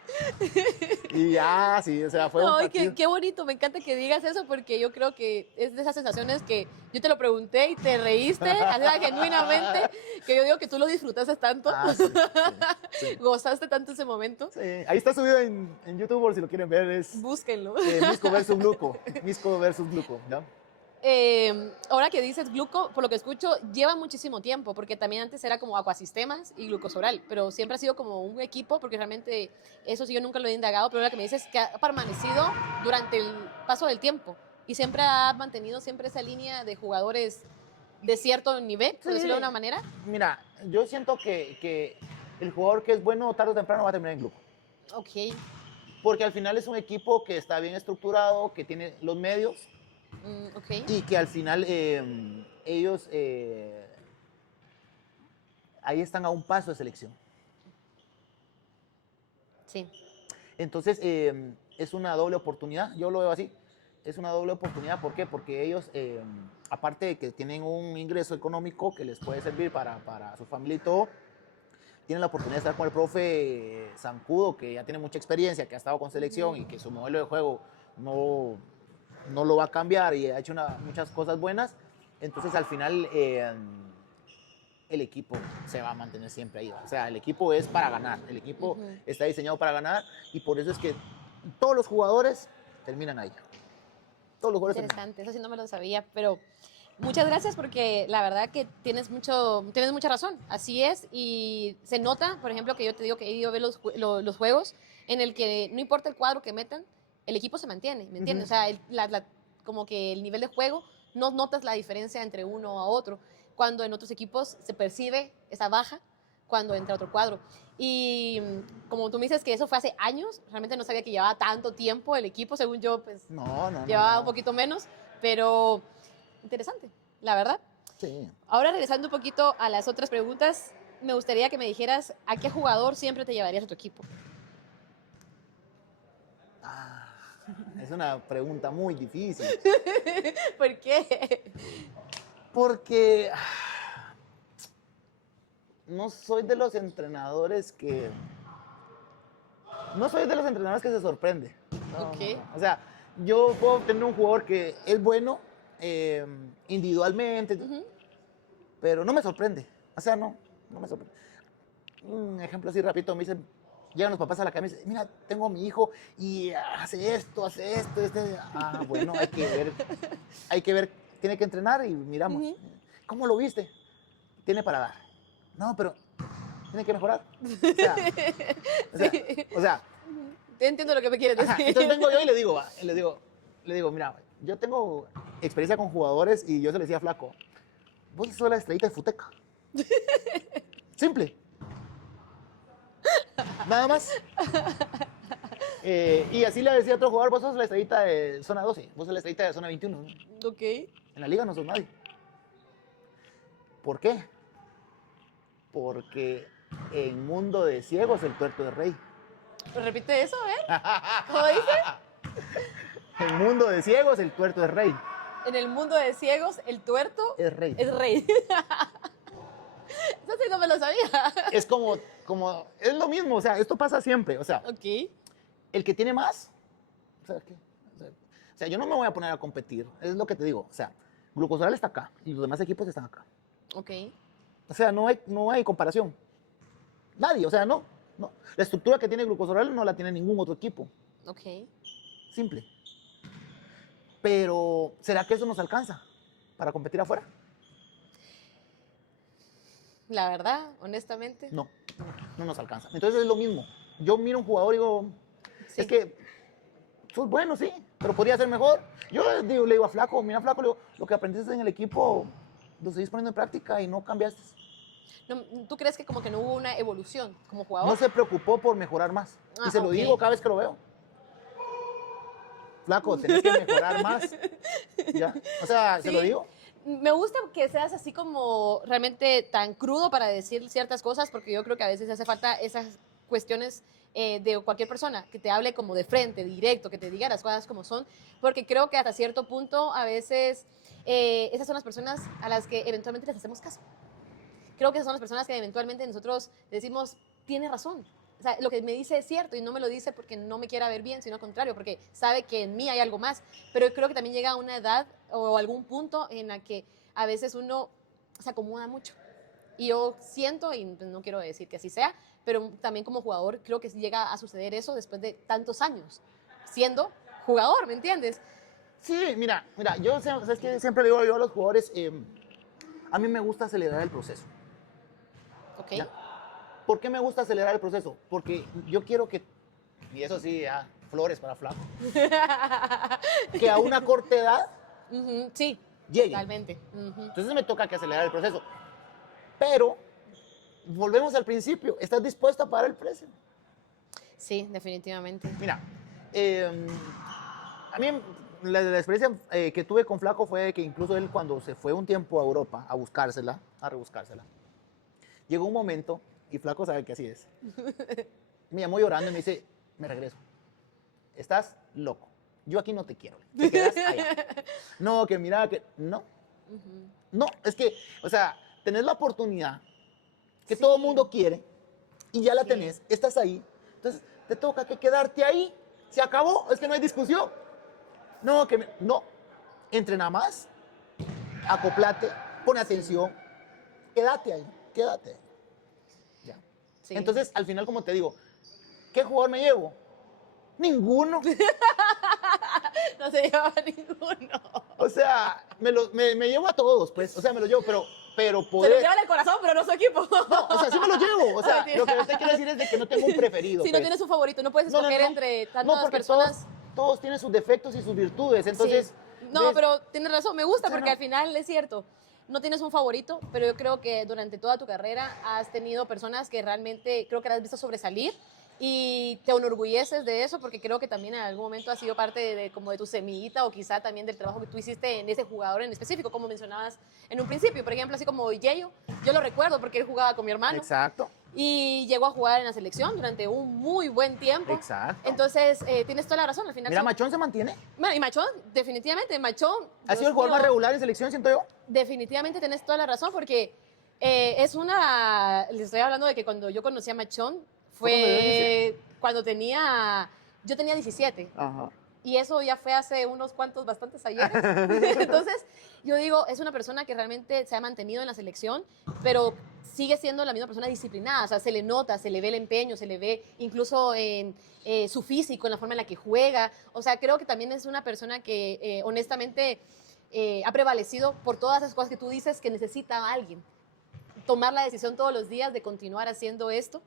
Y ya, sí, o sea, fue un No, y partido. qué bonito, me encanta que digas eso porque yo creo que es de esas sensaciones que yo te lo pregunté y te reíste, así genuinamente, que yo digo que tú lo disfrutaste tanto, Sí, sí, sí. gozaste tanto ese momento. Sí, ahí está subido en YouTube por si lo quieren ver. Es Búsquenlo. Misco versus Gluco. Misco versus Gluco, ¿no? Ahora que dices Gluco, por lo que escucho, lleva muchísimo tiempo, porque también antes era como Aquasistemas y Glucosoral, pero siempre ha sido como un equipo, porque realmente eso sí yo nunca lo he indagado, pero ahora que me dices que ha permanecido durante el paso del tiempo y siempre ha mantenido siempre esa línea de jugadores de cierto nivel, por Sí. decirlo de una manera. Mira, yo siento que el jugador que es bueno tarde o temprano va a terminar en Gluco. Ok. Porque al final es un equipo que está bien estructurado, que tiene los medios Ok. y que al final ellos ahí están a un paso de selección. Sí. Entonces es una doble oportunidad, yo lo veo así. Es una doble oportunidad, ¿por qué? Porque ellos, aparte de que tienen un ingreso económico que les puede servir para su familia y todo, tienen la oportunidad de estar con el profe Zancudo, que ya tiene mucha experiencia, que ha estado con selección y que su modelo de juego no lo va a cambiar y ha hecho muchas cosas buenas. Entonces al final el equipo se va a mantener siempre ahí. O sea, el equipo es para ganar, el equipo está diseñado para ganar y por eso es que todos los jugadores terminan ahí. Todos los jugadores terminan. Interesante, eso sí no me lo sabía, pero muchas gracias porque la verdad que tienes mucha razón, así es, y se nota, por ejemplo, que yo te digo que he ido a ver los juegos en el que no importa el cuadro que metan, el equipo se mantiene, ¿me entiendes? O sea, como que el nivel de juego, no notas la diferencia entre uno a otro, cuando en otros equipos se percibe esa baja cuando entra otro cuadro. Y como tú me dices que eso fue hace años, realmente no sabía que llevaba tanto tiempo el equipo, según yo, pues No. llevaba un poquito menos, pero interesante, la verdad. Sí. Ahora regresando un poquito a las otras preguntas, me gustaría que me dijeras a qué jugador siempre te llevarías a tu equipo. Es una pregunta muy difícil. ¿Por qué? Porque no soy de los entrenadores que... No soy de los entrenadores que se sorprende. No. O sea, yo puedo tener un jugador que es bueno individualmente, pero no me sorprende. O sea, no me sorprende. Un ejemplo así rapidito, me dicen, llegan los papás a la casa y me dicen, mira, tengo a mi hijo y hace esto. Bueno, hay que ver, tiene que entrenar y miramos. ¿Cómo lo viste? Tiene para dar. No, pero tiene que mejorar. O sea, Te entiendo lo que me quieres decir. entonces vengo yo y le digo, mira, yo tengo experiencia con jugadores y yo se le decía Flaco, vos sos la estrellita de Futeca. Simple. Nada más. Y así le decía a otro jugador, vos sos la estrellita de zona 12, vos sos la estrellita de zona 21. ¿No? Ok. En la liga no sos nadie. ¿Por qué? Porque en mundo de ciegos el tuerto es rey. Repite eso, a ver. ¿Cómo dice? En mundo de ciegos el tuerto es rey. En el mundo de ciegos, el tuerto Es rey. es rey. Eso sí no me lo sabía. Es como, es lo mismo, o sea, esto pasa siempre, o sea, Ok. el que tiene más, o sea, ¿qué? O sea, yo no me voy a poner a competir, es lo que te digo, o sea, Glucosoral está acá y los demás equipos están acá. Ok. O sea, no hay comparación. Nadie, o sea, no. La estructura que tiene Glucosoral no la tiene ningún otro equipo. Ok. Simple. Pero, ¿será que eso nos alcanza para competir afuera? La verdad, honestamente. No nos alcanza. Entonces es lo mismo. Yo miro a un jugador y digo, Sí. es que sos bueno, sí, pero podría ser mejor. Yo le digo a Flaco, mira Flaco, le digo, lo que aprendiste en el equipo lo seguís poniendo en práctica y no cambiaste. No, ¿tú crees que como que no hubo una evolución como jugador? No se preocupó por mejorar más. Y se lo digo cada vez que lo veo. Flaco, tenés que mejorar más. ¿Ya? O sea, Sí. se lo digo. Me gusta que seas así como realmente tan crudo para decir ciertas cosas, porque yo creo que a veces hace falta esas cuestiones de cualquier persona, que te hable como de frente, directo, que te diga las cosas como son, porque creo que hasta cierto punto a veces esas son las personas a las que eventualmente les hacemos caso. Creo que esas son las personas que eventualmente nosotros decimos, tiene razón. O sea, lo que me dice es cierto y no me lo dice porque no me quiera ver bien, sino al contrario, porque sabe que en mí hay algo más. Pero creo que también llega a una edad o algún punto en la que a veces uno se acomoda mucho. Y yo siento, y no quiero decir que así sea, pero también como jugador creo que llega a suceder eso después de tantos años, siendo jugador, ¿me entiendes? Sí, mira, yo ¿sabes qué? Siempre le digo yo a los jugadores, a mí me gusta acelerar el proceso. Ok. ¿Ya? ¿Por qué me gusta acelerar el proceso? Porque yo quiero que, y eso sí, ya, flores para Flaco, que a una corta edad Sí, llegue. totalmente. Entonces me toca que acelerar el proceso. Pero, volvemos al principio, ¿estás dispuesto a pagar el precio? Sí, definitivamente. Mira, a mí la experiencia que tuve con Flaco fue que incluso él cuando se fue un tiempo a Europa a buscársela, a rebuscársela, llegó un momento, y Flaco sabe que así es, me llamó llorando y me dice, me regreso, estás loco, yo aquí no te quiero, te quedas allá. No, que mira, que no, no, es que, o sea, tenés la oportunidad que Sí. todo el mundo quiere y ya la Sí. tenés, estás ahí, entonces te toca que quedarte ahí, se acabó, es que no hay discusión. No, no, entrena más, acoplate, pone atención, quédate ahí, quédate. Ya. Sí. Entonces, al final, como te digo, ¿qué jugador me llevo? Ninguno. No se llevaba ninguno. O sea, me llevo a todos, pues, o sea, me lo llevo, pero Se lo poder... lleva en el corazón, pero no su equipo. No, o sea, sí me lo llevo, o sea, Mentira. lo que usted quiere decir es de que no tengo un preferido. Si no pues. tienes un favorito, no puedes No, no, escoger no. entre No, tantas porque personas. todos tienen sus defectos y sus virtudes, entonces... Sí. No, ¿ves? pero tienes razón, me gusta O sea, porque no. al final es cierto. No tienes un favorito, pero yo creo que durante toda tu carrera has tenido personas que realmente creo que las has visto sobresalir y te enorgulleces de eso porque creo que también en algún momento ha sido parte como de tu semillita o quizá también del trabajo que tú hiciste en ese jugador en específico, como mencionabas en un principio. Por ejemplo, así como Yeyo, yo lo recuerdo porque él jugaba con mi hermano Exacto, y llegó a jugar en la selección durante un muy buen tiempo. exacto. Entonces, tienes toda la razón. Al final Mira, son- Machón se mantiene. Bueno, y Machón, definitivamente, Machón. Ha Dios sido el jugador más mío, regular en selección, siento yo. definitivamente tenés toda la razón porque es una... Les estoy hablando de que cuando yo conocí a Machón fue cuando tenía... Yo tenía 17 Ajá. y eso ya fue hace unos cuantos, bastantes ayeres. Entonces, yo digo, es una persona que realmente se ha mantenido en la selección, pero sigue siendo la misma persona disciplinada. O sea, se le nota, se le ve el empeño, se le ve incluso en su físico, en la forma en la que juega. O sea, creo que también es una persona que honestamente ha prevalecido por todas esas cosas que tú dices que necesita a alguien. Tomar la decisión todos los días de continuar haciendo esto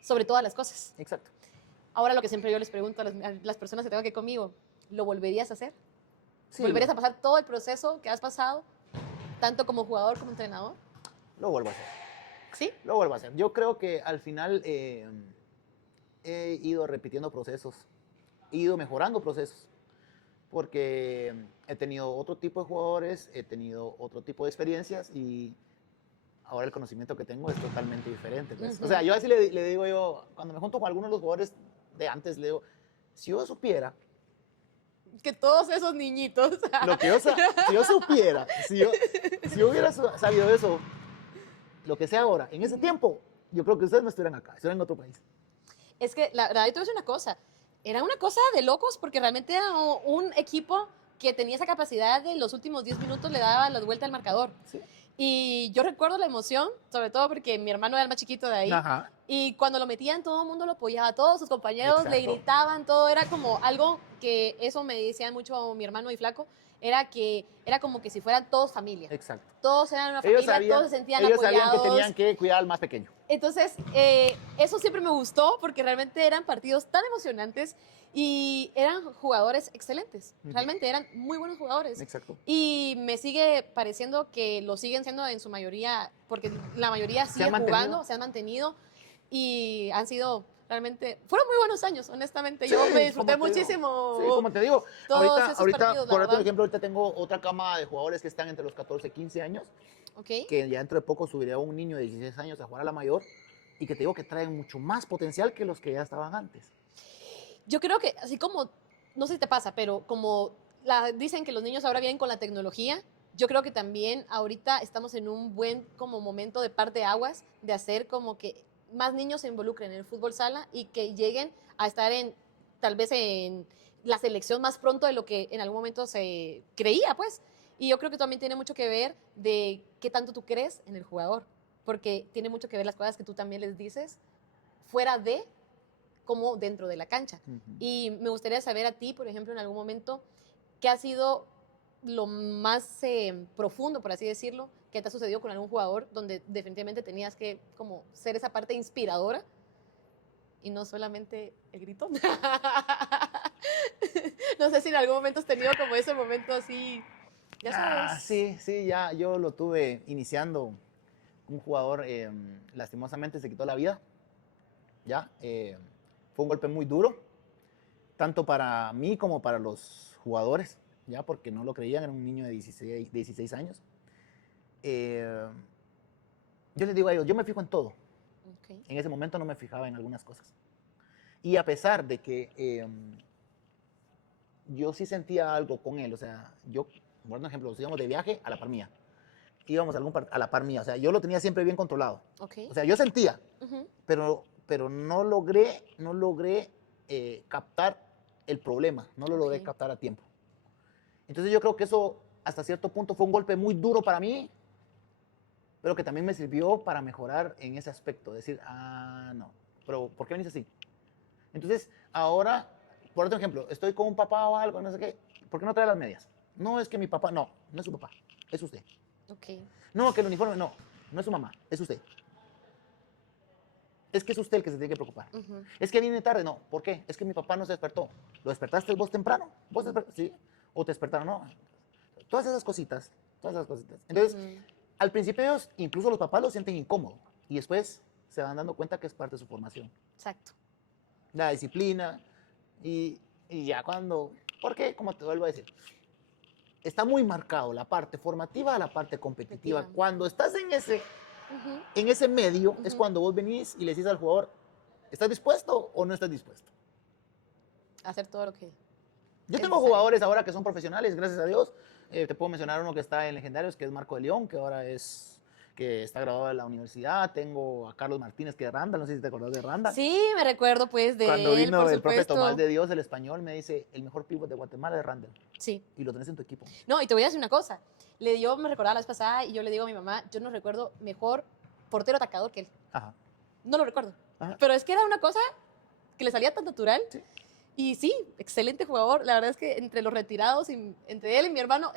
sobre todas las cosas. Exacto. Ahora lo que siempre yo les pregunto a las personas que tengo aquí conmigo, ¿lo volverías a hacer? Sí, ¿Volverías a pasar todo el proceso que has pasado, tanto como jugador como entrenador? lo vuelvo a hacer. ¿Sí? Lo vuelvo a hacer. Yo creo que al final he ido repitiendo procesos, he ido mejorando procesos, porque he tenido otro tipo de jugadores, he tenido otro tipo de experiencias y ahora el conocimiento que tengo es totalmente diferente. Pues. O sea, yo así le digo yo, cuando me junto con algunos de los jugadores de antes, le digo, si yo supiera Que todos esos niñitos... lo que si yo supiera, si yo hubiera sabido eso, lo que sé ahora, en ese tiempo, yo creo que ustedes no estuvieran acá, estuvieran en otro país. Es que la verdad, yo te voy a decir una cosa. Era una cosa de locos porque realmente era un equipo que tenía esa capacidad de los últimos 10 minutos le daba la vuelta al marcador. Sí. Y yo recuerdo la emoción, sobre todo porque mi hermano era el más chiquito de ahí. Ajá. Y cuando lo metían, todo el mundo lo apoyaba, todos sus compañeros le Exacto. gritaban, todo era como algo que eso me decían mucho mi hermano y Flaco, era que era como que si fueran todos familia. Exacto. Todos eran una familia, todos se sentían ellos apoyados. sabían que tenían que cuidar al más pequeño. Entonces, eso siempre me gustó porque realmente eran partidos tan emocionantes Y eran jugadores excelentes, Ujú. realmente eran muy buenos jugadores. Exacto. Y me sigue pareciendo que lo siguen siendo en su mayoría, porque la mayoría Se sigue han mantenido. jugando, se han mantenido y han sido realmente, fueron muy buenos años, honestamente. Yo Sí, me disfruté como te digo. muchísimo Sí, como te digo, todos esos partidos, la por verdad. ejemplo, ahorita tengo otra cama de jugadores que están entre los 14 y 15 años, ¿Ok? que ya dentro de poco subiré a un niño de 16 años a jugar a la mayor, y que te digo que traen mucho más potencial que los que ya estaban antes. Yo creo que, así como, no sé si te pasa, pero como dicen que los niños ahora vienen con la tecnología, yo creo que también ahorita estamos en un buen como momento de parte de aguas de hacer como que más niños se involucren en el fútbol sala y que lleguen a estar en, tal vez en la selección más pronto de lo que en algún momento se creía, pues. Y yo creo que también tiene mucho que ver de qué tanto tú crees en el jugador, porque tiene mucho que ver las cosas que tú también les dices fuera de como dentro de la cancha. Ujú. Y me gustaría saber a ti, por ejemplo, en algún momento, qué ha sido lo más profundo, por así decirlo, que te ha sucedido con algún jugador donde definitivamente tenías que como ser esa parte inspiradora y no solamente el grito. No sé si en algún momento has tenido como ese momento así, ya sabes. Sí, sí, ya yo lo tuve iniciando. Un jugador lastimosamente se quitó la vida, ya. Fue un golpe muy duro, tanto para mí como para los jugadores, ya, porque no lo creían, era un niño de 16 años. Eh, yo les digo a ellos, yo me fijo en todo. Okay. En ese momento no me fijaba en algunas cosas. Y a pesar de que yo sí sentía algo con él, o sea, yo, por ejemplo, nos íbamos de viaje a la par mía, íbamos a la par mía, o sea, yo lo tenía siempre bien controlado. Okay. O sea, yo sentía, Uh-huh. pero no logré captar el problema, no lo logré Okay. captar a tiempo. Entonces yo creo que eso hasta cierto punto fue un golpe muy duro para mí, pero que también me sirvió para mejorar en ese aspecto, decir, no, pero ¿por qué venís así? Entonces, ahora, por otro ejemplo, estoy con un papá o algo, no sé qué, ¿por qué no trae las medias? No es que mi papá, no, no es su papá, es usted. Okay. No, que el uniforme, no, no es su mamá, es usted. Es que es usted el que se tiene que preocupar. Uh-huh. Es que viene tarde, no, ¿por qué? Es que mi papá no se despertó. ¿Lo despertaste vos temprano? ¿Vos sí? ¿O te despertaron? No. Todas esas cositas, todas esas cositas. Entonces, Uh-huh. al principio ellos, incluso los papás lo sienten incómodo y después se van dando cuenta que es parte de su formación. Exacto. La disciplina y ya cuando, porque como te vuelvo a decir, está muy marcado la parte formativa a la parte competitiva. Competitiva. Cuando estás Uh-huh. en ese medio es Uh-huh. cuando vos venís y le decís al jugador, ¿estás dispuesto o no estás dispuesto? Hacer todo lo que Yo es tengo necesario. jugadores ahora que son profesionales, gracias a Dios. Te puedo mencionar uno que está en Legendarios, que es Marco de León, que ahora que está graduado de la universidad. Tengo a Carlos Martínez, que es Randall, no sé si te acordás de Randall. Sí, me recuerdo pues Cuando de él, vino por el profe supuesto. Tomás de Dios, el español, me dice, el mejor pívot de Guatemala es Randall. Sí. Y lo tenés en tu equipo. No, y te voy a decir una cosa. Yo me recordaba la vez pasada y yo le digo a mi mamá, yo no recuerdo mejor portero atacador que él. Ajá. No lo recuerdo. Ajá. Pero es que era una cosa que le salía tan natural. Sí. Y sí, excelente jugador. La verdad es que entre los retirados, entre él y mi hermano,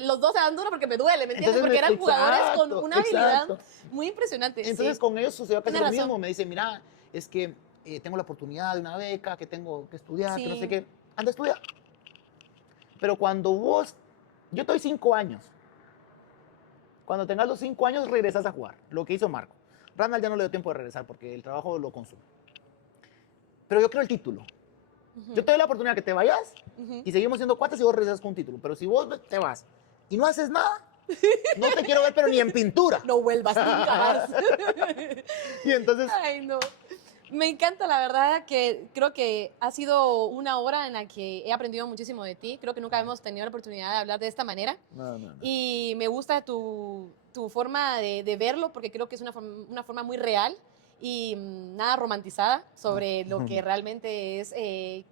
los dos se dan duro porque me duele, ¿me entiendes? Entonces, Porque eran jugadores con exacto, una habilidad exacto. muy impresionante. Entonces Sí. con ellos sucedió casi Tienes lo razón. mismo. Me dice, mira, es que tengo la oportunidad de una beca, que tengo que estudiar, que no Sí. sé qué. Anda a estudiar. Pero cuando yo estoy 5 años. Cuando tengas los 5 años regresas a jugar. Lo que hizo Marco. Randall ya no le dio tiempo de regresar porque el trabajo lo consume. Pero yo quiero el título. Uh-huh. Yo te doy la oportunidad que te vayas Uh-huh. y seguimos siendo cuates y vos regresas con un título. Pero si vos te vas y no haces nada, no te quiero ver, pero ni en pintura. No vuelvas nunca más. Y entonces, Ay, no. Me encanta, la verdad, que creo que ha sido una hora en la que he aprendido muchísimo de ti. Creo que nunca hemos tenido la oportunidad de hablar de esta manera. no. Y me gusta tu forma de verlo, porque creo que es una forma muy real y nada romantizada sobre lo que realmente es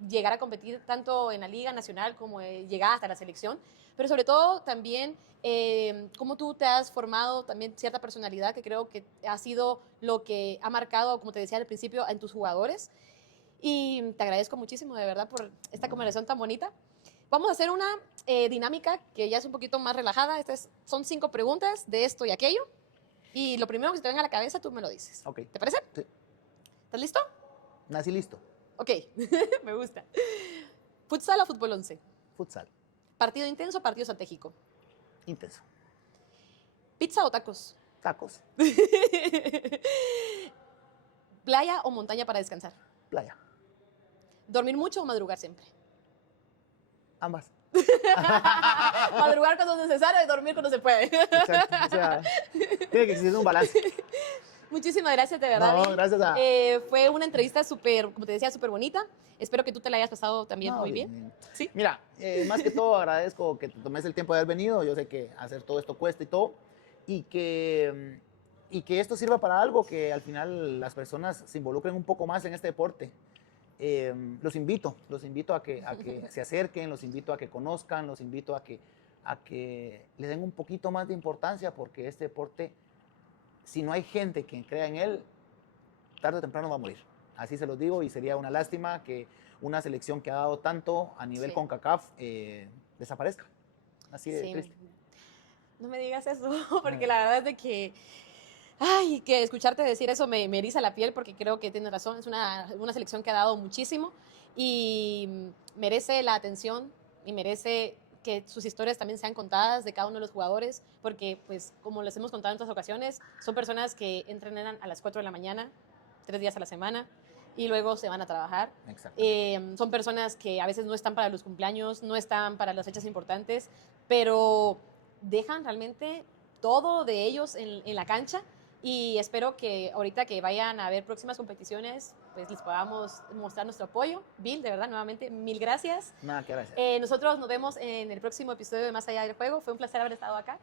llegar a competir tanto en la Liga Nacional como llegar hasta la selección. Pero sobre todo también cómo tú te has formado también cierta personalidad que creo que ha sido lo que ha marcado, como te decía al principio, en tus jugadores. Y te agradezco muchísimo, de verdad, por esta conversación tan bonita. Vamos a hacer una dinámica que ya es un poquito más relajada. Son 5 preguntas de esto y aquello. Y lo primero que se te venga a la cabeza, tú me lo dices. Ok. ¿Te parece? Sí. ¿Estás listo? Nací listo. Ok, me gusta. ¿Futsal o fútbol 11? Futsal. ¿Partido intenso o partido estratégico? Intenso. ¿Pizza o tacos? Tacos. ¿Playa o montaña para descansar? Playa. ¿Dormir mucho o madrugar siempre? Ambas. Madrugar cuando es necesario y dormir cuando se puede. Exacto. O sea, tiene que existir un balance. Muchísimas gracias, de verdad. No, Bill. gracias a... Fue una entrevista súper, como te decía, súper bonita. Espero que tú te la hayas pasado también No, muy bien. ¿Sí? Mira, más que todo agradezco que te tomes el tiempo de haber venido. Yo sé que hacer todo esto cuesta y todo. Y que esto sirva para algo, que al final las personas se involucren un poco más en este deporte. Los invito a que se acerquen, los invito a que conozcan, los invito a que le den un poquito más de importancia, porque este deporte, si no hay gente que crea en él, tarde o temprano va a morir. Así se los digo, y sería una lástima que una selección que ha dado tanto a nivel Sí. CONCACAF desaparezca. Así de Sí. triste. No me digas eso, porque la verdad es de que, ay, que escucharte decir eso me eriza la piel, porque creo que tienes razón. Es una selección que ha dado muchísimo y merece la atención y merece que sus historias también sean contadas de cada uno de los jugadores, porque, pues, como les hemos contado en otras ocasiones, son personas que entrenan a las 4 de la mañana, 3 días a la semana, y luego se van a trabajar. Son personas que a veces no están para los cumpleaños, no están para las fechas importantes, pero dejan realmente todo de ellos en la cancha, y espero que ahorita que vayan a ver próximas competiciones, pues les podamos mostrar nuestro apoyo. Bill, de verdad, nuevamente, mil gracias. Nada, que gracias. Nosotros nos vemos en el próximo episodio de Más Allá del Juego. Fue un placer haber estado acá.